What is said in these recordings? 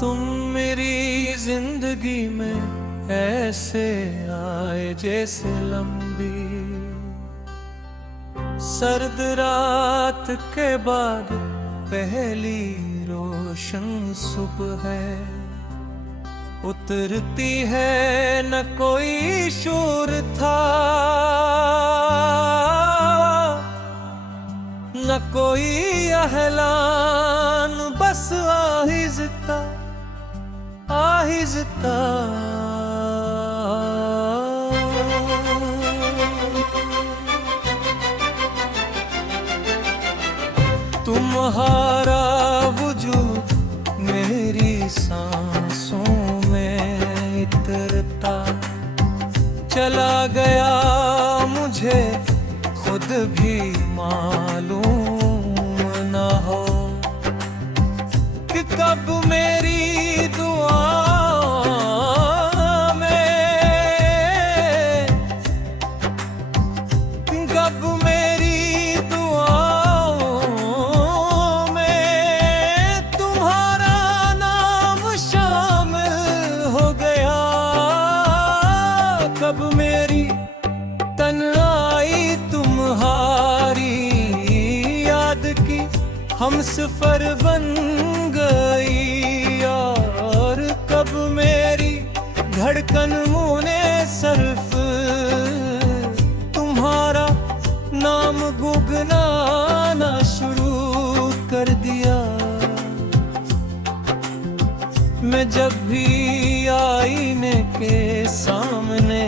तुम मेरी जिंदगी में ऐसे आए जैसे लंबी सर्द रात के बाद पहली रोशन सुबह है। उतरती है न कोई शोर था न कोई एहलान, बस आहिस्ता आहिस्ता तुम्हारा वजूद मेरी सांसों में इतरता चला गया, मुझे खुद भी मालूम न हो कि कब मेरी दुआ में, कब मेरी दुआओं में तुम्हारा नाम शामिल हो गया। कब मेरी तन्हाई तुम्हारी याद की हमसफर बन गई, और कब मेरी धड़कन मुने सर्फ तुम्हारा नाम गुनगुनाना शुरू कर दिया। मैं जब भी आईने के सामने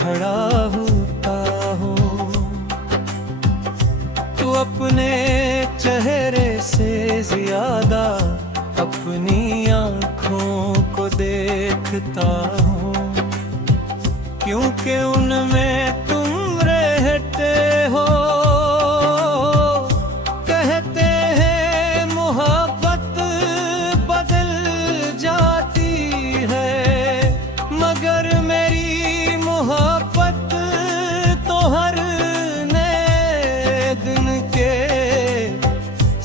खड़ा होता हूँ, तो अपने चेहरे से ज्यादा अपनी आँखों को देखता हूँ, क्योंकि उनमें तुम रहते हो। कहते हैं मोहब्बत बदल जाती है, मगर मेरी मोहब्बत तो हर नए दिन के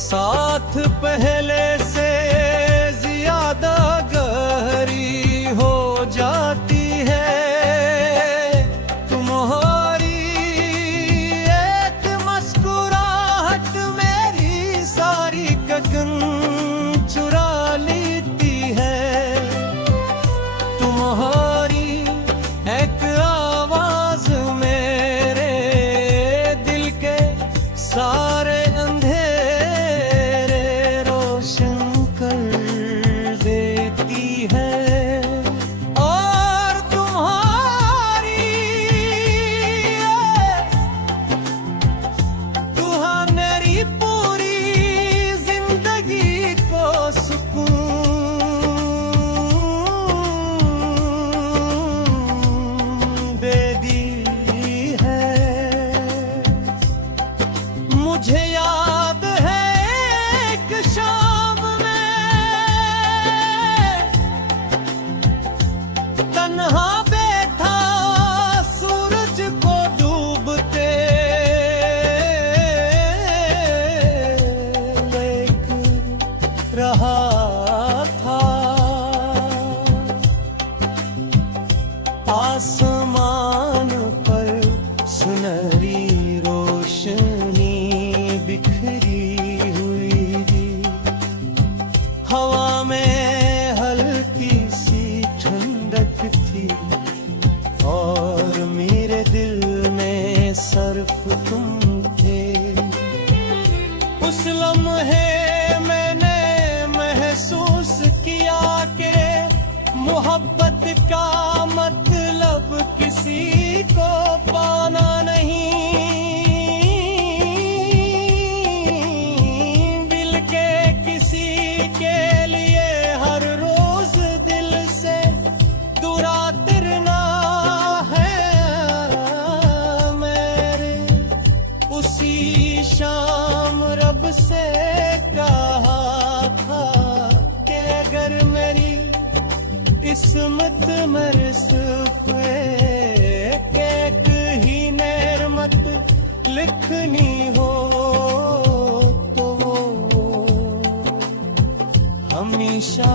साथ पहले से ज्यादा गहरी हो जाती है। तुम्हारी एक मुस्कुराहट मेरी सारी गगन चुरा लेती है। तुम्हारी एक आवाज मेरे दिल के सारे मुझे याद है एक शाम में तन्हा बैठा सूरज को डूबते देख रहा था। आसमान पर सुनहरी रोशनी बिखरी हुई थी, हवा में हल्की सी ठंडक थी, और मेरे दिल में सर्फ तुम थे। उस लम्हे मैंने महसूस किया कि मोहब्बत का मतलब किसी को पाना नहीं, शाम रब से कहा था कि अगर मेरी किस्मत में रिस्क एक ही नेमत लिखनी हो, तो वो हमेशा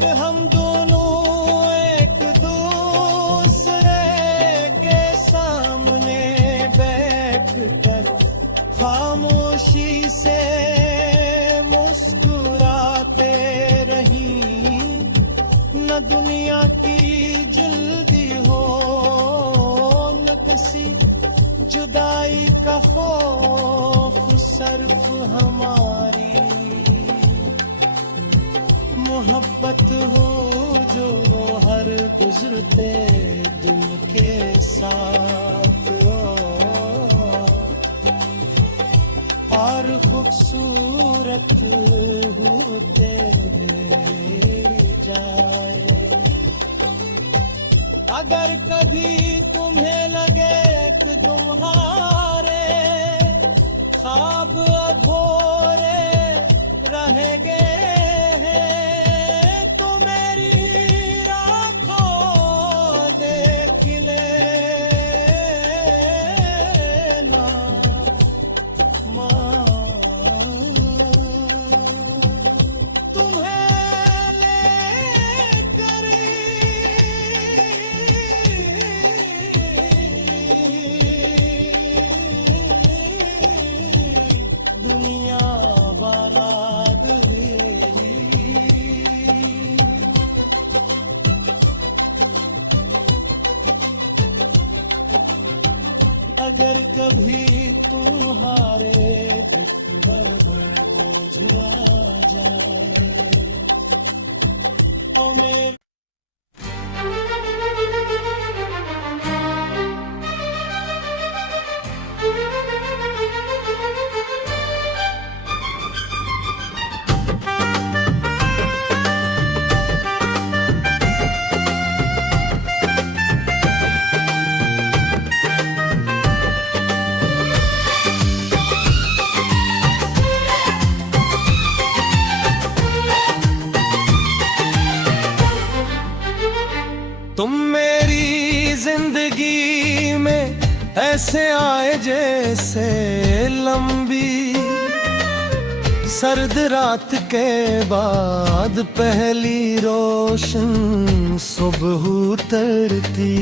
और हम दोनों एक दूसरे के सामने बैठकर खामोशी से मुस्कुराते रही। न दुनिया की जल्दी हो न किसी जुदाई का खौफ सिर्फ हमारी मोहब्बत हो जो हर गुजरते दिन के साथ हो और खूबसूरत होते जाए। अगर कभी तुम्हें लगे कि तुम्हारे ख्वाब अधूरे रह गए हैं तो मेरी आँखों देख लेना माँ। तुम्हें लेकर दुनिया बारात लेली। अगर कभी तुम्हारे बड़ बोझ आ जाए तो मेरे तुम मेरी जिंदगी में ऐसे आए जैसे लंबी सर्द रात के बाद पहली रोशन सुबह उतरती।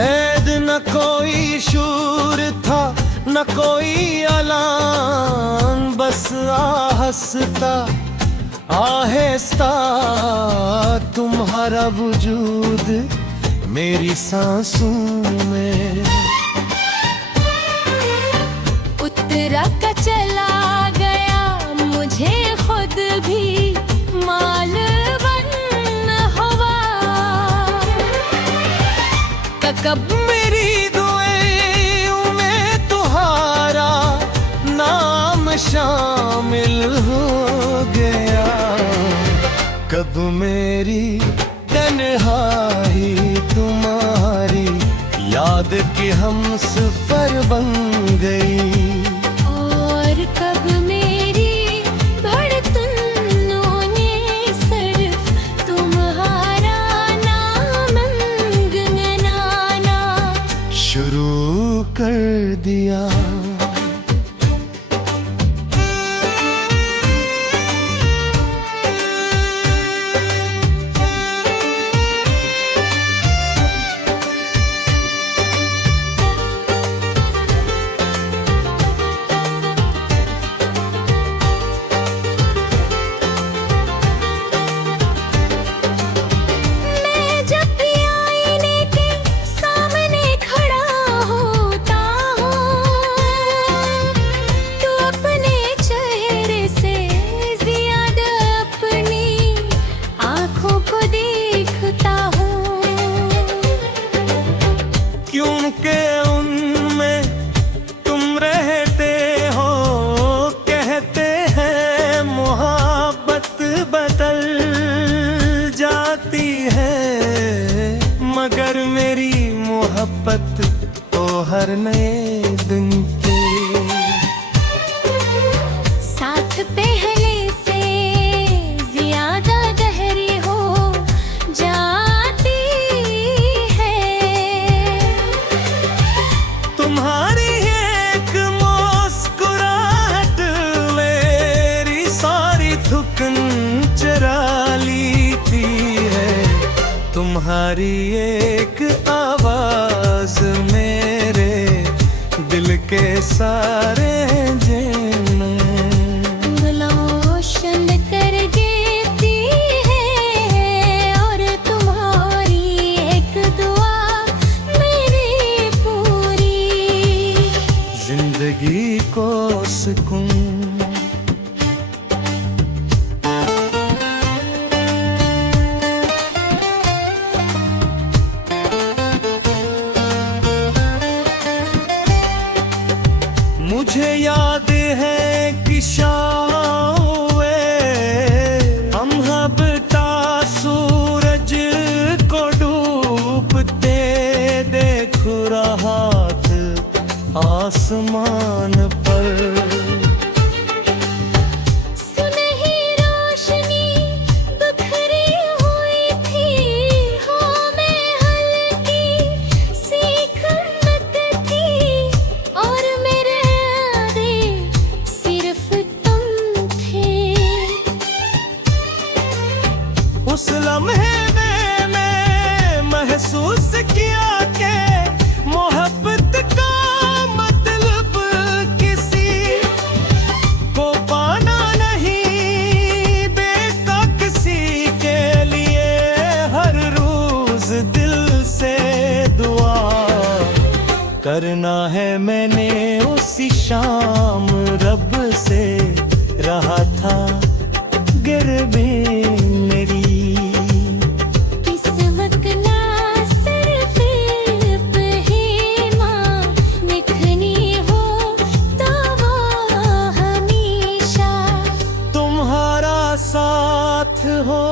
ऐद न कोई शूर था न कोई अलान, बस आहस्ता आहिस्ता तुम्हारा वजूद मेरी सांसों में उतरा का चला गया, मुझे खुद भी मालूम हुआ कब मेरी दुआओं में तुम्हारा नाम शामिल हो गया। कब मेरी तन्हाई तुम्हारी याद के हम सफर बन गई। और कब मेरी धड़कनों ने सिर्फ तुम्हारा नाम गुनगुनाना शुरू कर दिया। क्योंकि उनमें तुम रहते हो, कहते हैं मोहब्बत बदल जाती है, मगर मेरी मोहब्बत तो हर नए दिन के साथ पहले से ज्यादा गहरी हो जाती है। तुम्हारी एक मुस्कुराहट मेरी सारी थुकन तुम्हारी एक आवाज मेरे दिल के सारे जिन रोशन कर देती है, और तुम्हारी एक दुआ मेरी पूरी जिंदगी को सुकून। मुझे याद है कि शाम हम हबता सूरज को डूबते देख रहा था आसमान पर। सुनहरी रोशनी बिखरी हुई थी, हो मैं हल्की सी खंडक थी, और मेरे आगे सिर्फ तुम थे। उस लम्हे में मैं महसूस किया कि मोहब्बत का मतलब किसी को पाना नहीं, बेटा किसी के लिए हर रोज दिल से दुआ करना है। मैंने उसी शाम रब से रहा था गिरवी मेरी। किस्मत ना सिर्फ ही माँ लिखनी हो तो वो हमेशा तुम्हारा साथ हो।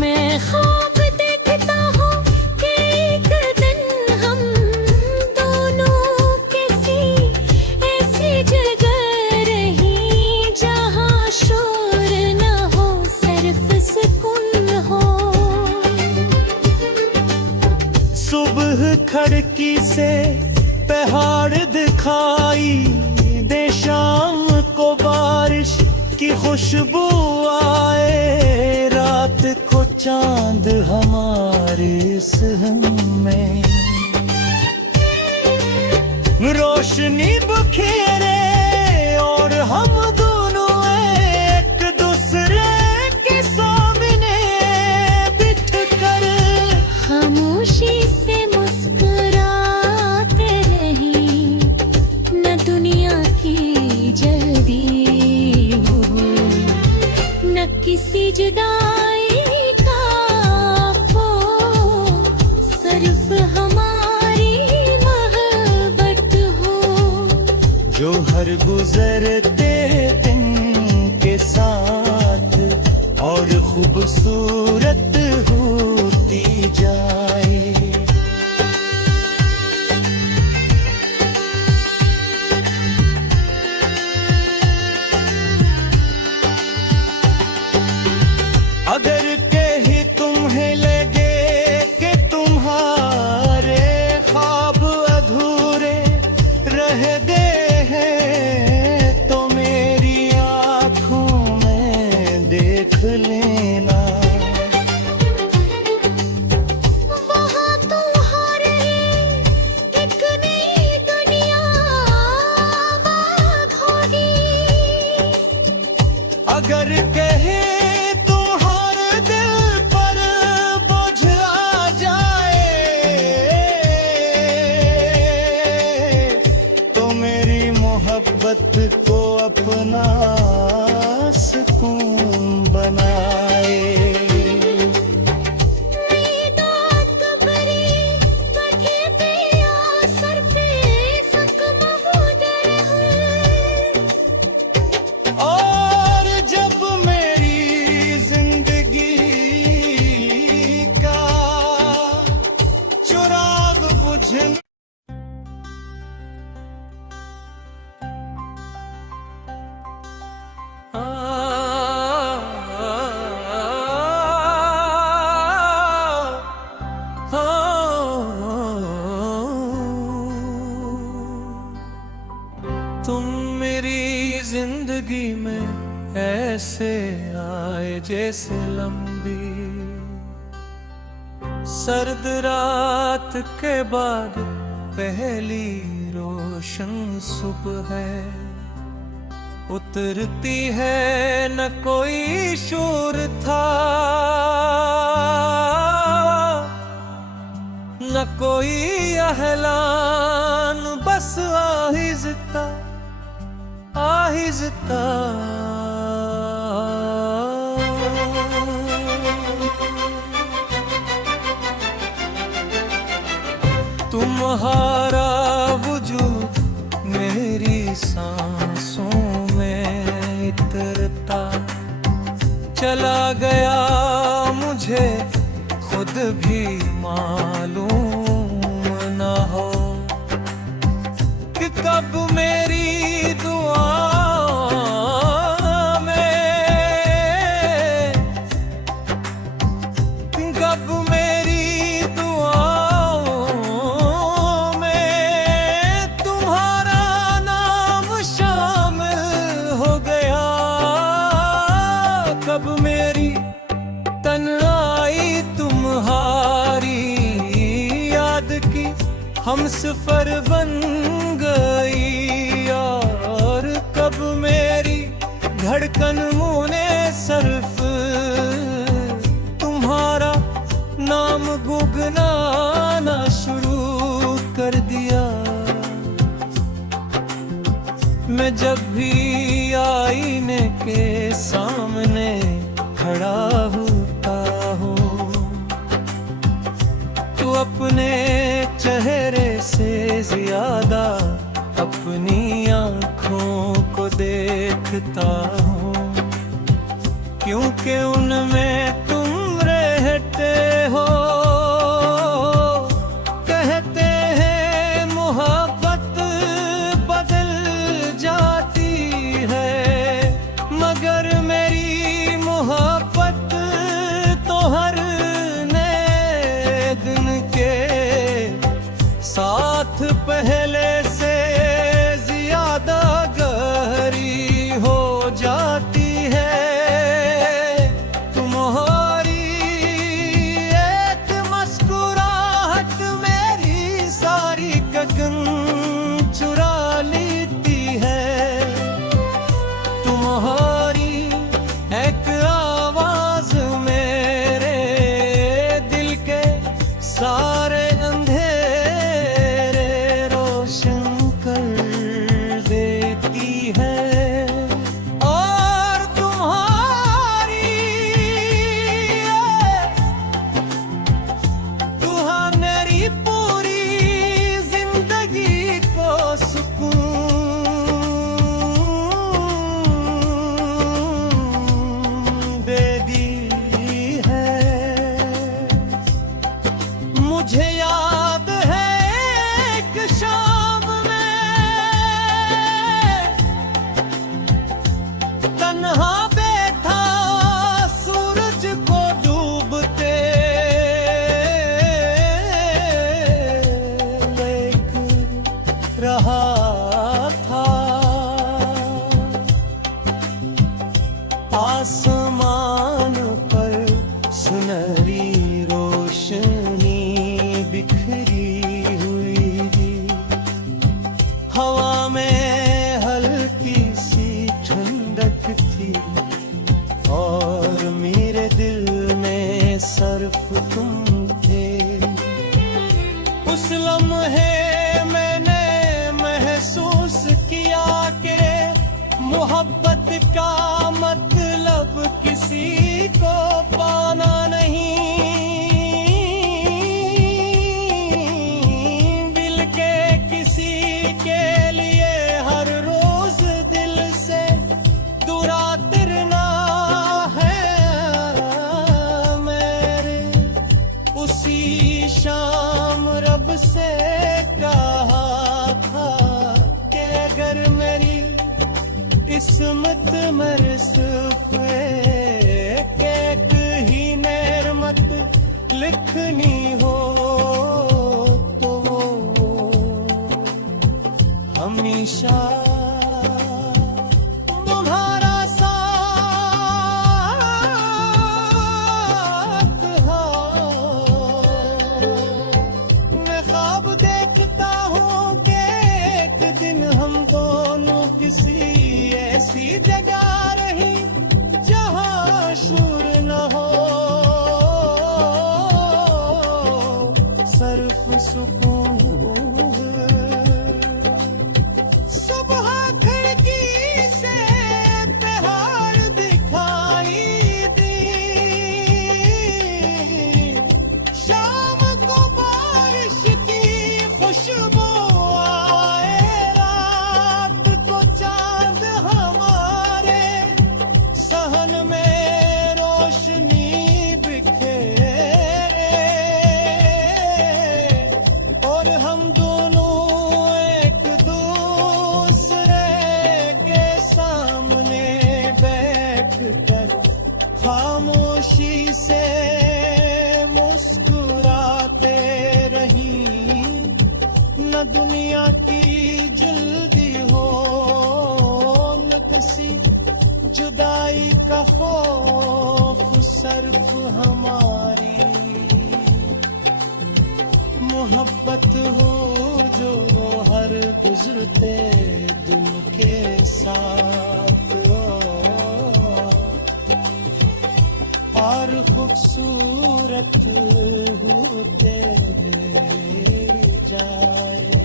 मैं ख्वाब देखता हूँ कि एक दिन हम दोनों किसी ऐसी जगह रहीं जहाँ शोर न हो, सिर्फ सुकून हो। सुबह खिड़की से पहाड़ दिखाई दे, शाम को बारिश की खुशबू आए, रात को चांद हमारे सहन में रोशनी बखेरे, और हम दोनों एक दूसरे के सामने बिठ कर खामोशी से मुस्कुराते रहीं, न दुनिया की जल्दी हो, न किसी जुदाई का खौफ, सिर्फ हमारी मोहब्बत हो। जो हर गुजरते दिन के साथ और खूबसूरत होती जाए। अगर कहीं तुम्हें लगे कि तुम्हारे ख्वाब अधूरे रह गए हैं, तो मेरी आँखों में देख लेना। वहाँ तुम्हारे एक नई दुनिया आबाद होगी। अगर कहे तुम्हारे दिल पर बोझ आ जाए, तो मेरी मोहब्बत को अपना सुकून बनाए। और जब मेरी जिंदगी का चुराग बुझ तुम मेरी जिंदगी में ऐसे आए जैसे लंबी सर्द रात के बाद पहली रोशन सुबह है। उतरती है न कोई शोर था न कोई एहलान, बस आहिज़ता आहिज़ता तुम्हारा वजूद मेरी सांसों में इतरता चला गया, मुझे खुद भी मालूम न हो कि कब मेरी दुआ में, कब मेरी दुआओं में तुम्हारा नाम शामिल हो गया। कब मेरी तन्हाई तुम्हारी याद की हमसफर बन गई, और कब मेरी धड़कन मुने सर्फ तुम्हारा नाम गुनगुनाना शुरू कर दिया। मैं जब भी आईने के सामने खड़ा होता हूँ, तू अपने चेहरे से ज्यादा अपनी आँखों को देखता हूँ, क्योंकि उनमें तुम रहते हो। कहते हैं मोहब्बत बदल जाती है, मगर मेरी मोहब्बत तो हर नए दिन के साथ पहले से ज्यादा गहरी हो जाती है। तुम्हारी एक मुस्कुराहट मेरी सारी गगन चुरा लेती है। तुम्हारी एक आवाज मेरे दिल के सारे मुझे याद है एक शाम में तन्हा बैठा सूरज को डूबते देख रहा था। आसमान पर सुनहरी रोशनी बिखरी हुई थी, हवा में हल्की सी ठंडक थी, और मेरे दिल में सर्फ तुम थे। उस लम्हे मैंने महसूस किया कि मोहब्बत का मतलब किसी को पाना नहीं, शाम रब से कहा था कि अगर मेरी किस्मत में रिस्क एक ही नेमत लिखनी हो, तो वो हमेशा हम दोनों एक दूसरे के सामने बैठ कर खामोशी से मुस्कुराते रही। न दुनिया की जल्दी हो न किसी जुदाई का खौफ सिर्फ हमारी मोहब्बत हो जो हर गुजरते दिन के साथ हो और खूबसूरत होते जाए।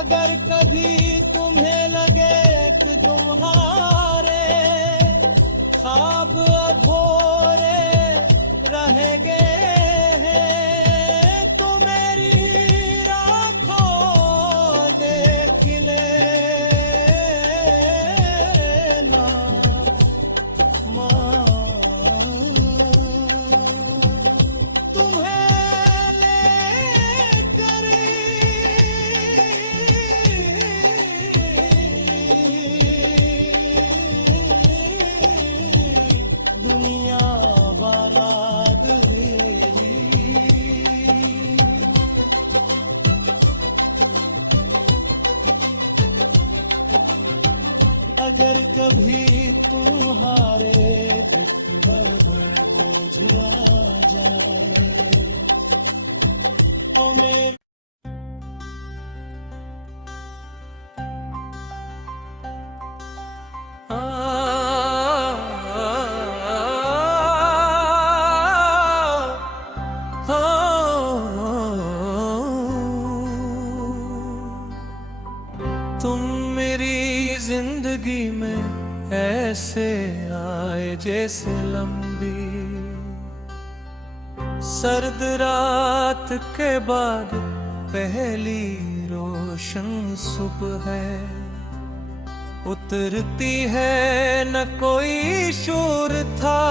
अगर कभी तुम्हें लगे कि तुम्हारे ख्वाब अधूरे रह गए हैं तो मेरी आँखों देख लेना माँ। तुम्हें लेकर दुनिया बारात मेरी। अगर कभी तुम्हारे दुख पर बोझ आ जाए तो मेरे तुम मेरी जिंदगी में ऐसे आए जैसे लंबी सर्द रात के बाद पहली रोशन सुबह है। उतरती है न कोई शोर था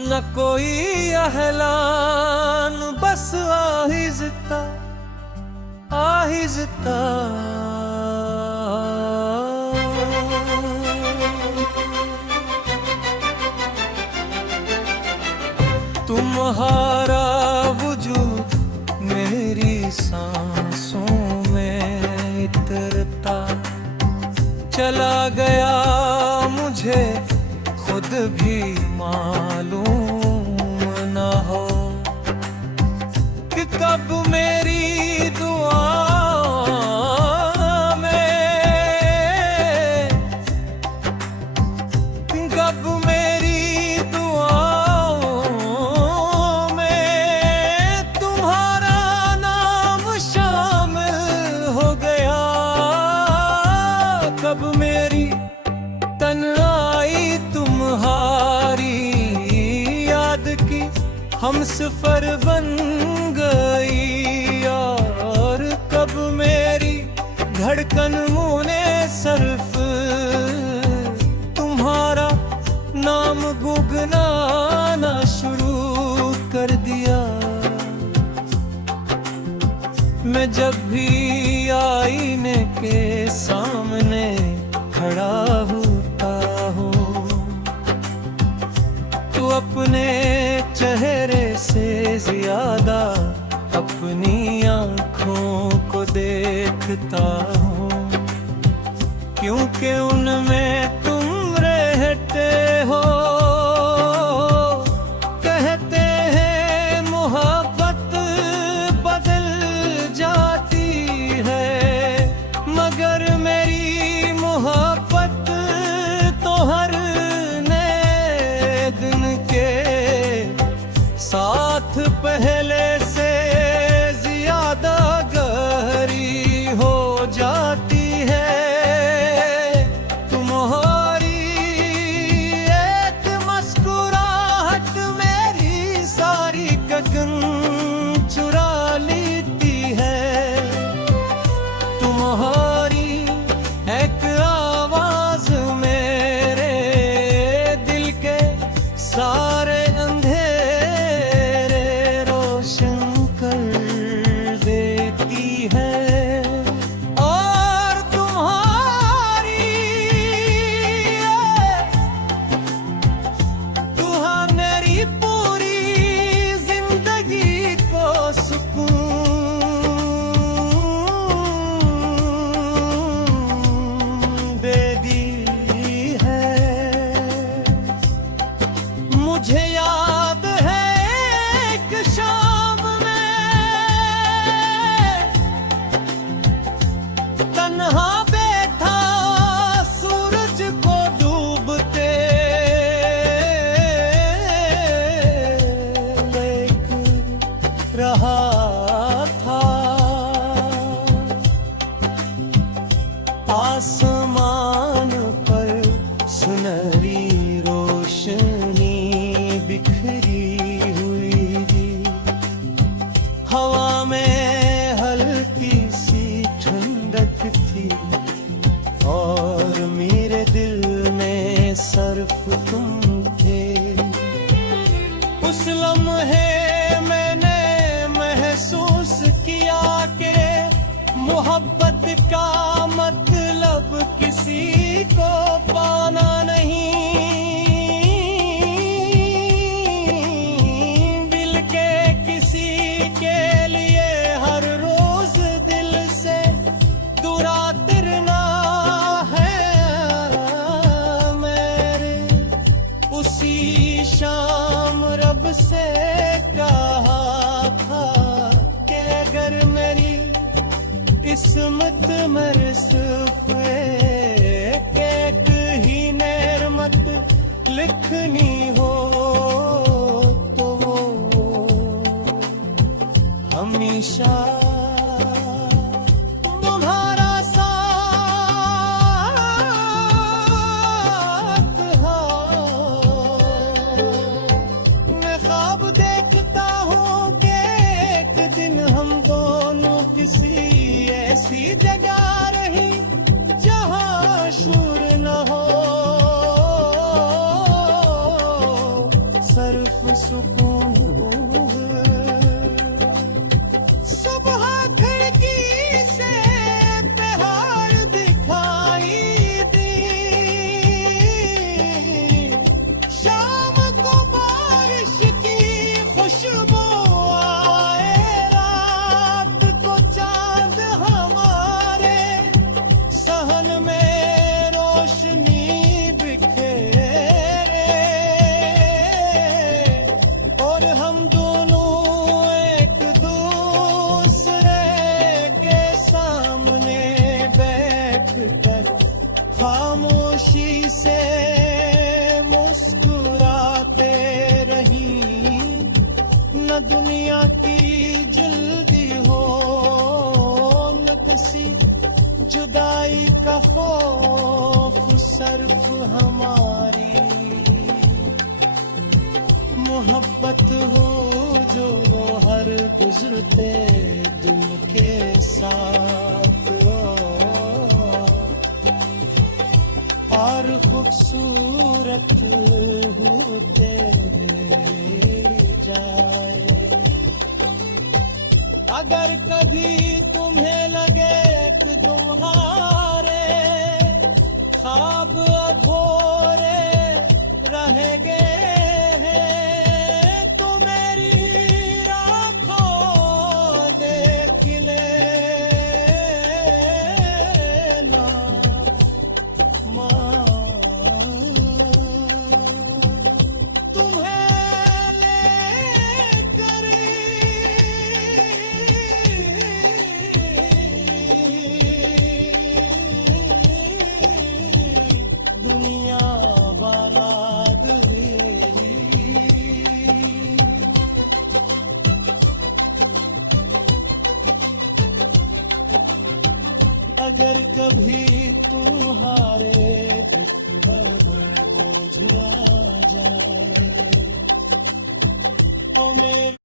न कोई अहलान बस आहिज़ता आहिज़ता। तुम्हारा वजूद मेरी सांसों में इतरता चला गया मुझे खुद भी मालूम न हो कि कब मेरी दुआ में कब मेरी दुआओं में तुम्हारा नाम शामिल हो गया। कब मेरी तन्हाई तुम्हारी याद की हम सफर बन गई और कब मेरी धड़कन मुने सर्फ तुम्हारा नाम गुनगुनाना शुरू कर दिया। मैं जब भी आईने के सामने खड़ा होता हूँ तो अपने चेहरे से ज्यादा अपनी आँखों को देखता हूँ क्योंकि उनमें तुम रहते हो। कहते हैं मोहब्बत बदल जाती है मगर मेरी मोहब्बत तो हर नए दिन के साथ पहले से ज्यादा गहरी हो जाती है। तुम्हारी एक मुस्कुराहट मेरी सारी गगन चुरा लेती है। तुम्हारी एक आवाज मेरे दिल के सारे अंधेरे रहा था। आसमान पर सुनहरी रोशनी बिखरी हुई थी, हवा में हल्की सी ठंडक थी, और मेरे दिल में सिर्फ तुम थे। उस लम्हे मैंने महसूस किया कि मोहब्बत का मतलब किसी को पाना नहीं, दिल के किसी के लिए हर रोज दिल से दुरातिरना है मेरे। उसी शाम रब से कहा था कि अगर मेरी किस्मत में सिर्फ एक ही नेमत लिखनी हो, तो वो हमेशा तुम्हारा साथ हो। मैं ख्वाब देखता हूँ कि एक दिन हम दोनों किसी ऐसी जगह रही जहाँ शोर न हो, सिर्फ सुकून हो। सुबह खिड़की से पहाड़ दिखाई दी, शाम को बारिश की खुशबू आए, रात को चांद हमारे सहन में रोशनी बिखेरे, और हम दोनों एक दूसरे के सामने बैठकर खामोशी से मुस्कुराते रही। न दुनिया की जल्दी हो, न किसी जुदाई का खौफ, सिर्फ हमारी मोहब्बत हो जो हर गुजरते दिन के साथ हो, और खूबसूरत होते जाए। अगर कभी तुम्हें लगे कि तुम्हारे ख्वाब अधूरे रह गए हैं, तो मेरी आँखों देख लेना माँ। तुम्हें लेकर दुनिया बारात मेरी। अगर कभी तुम्हारे दुख पर बोझ आ जाए, तो मेरे